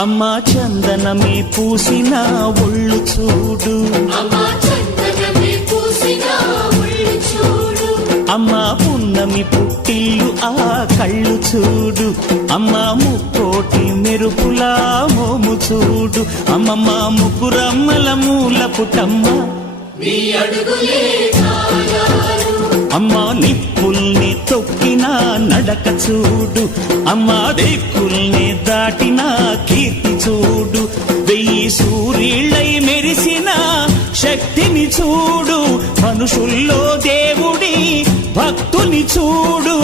అమ్మా చందనమే పూసిన ఒళ్ళు చూడు, అమ్మా పున్నమి పుట్టిల్లు ఆ కళ్ళు చూడు, అమ్మా ముక్కోటి మెరుపులా మోము చూడు, అమ్మమ్మ ముగ్గురమ్మల మూల పుటమ్మ అమ్మా నిప్పుల్ని తొక్కిన నడక చూడు, అమ్మా దిక్కుల్ని దాటిన కీర్తి చూడు, 1000 సూర్యుళ్ళై మెరిసిన శక్తిని చూడు, మనుషుల్లో దేవుడి భక్తుని చూడు.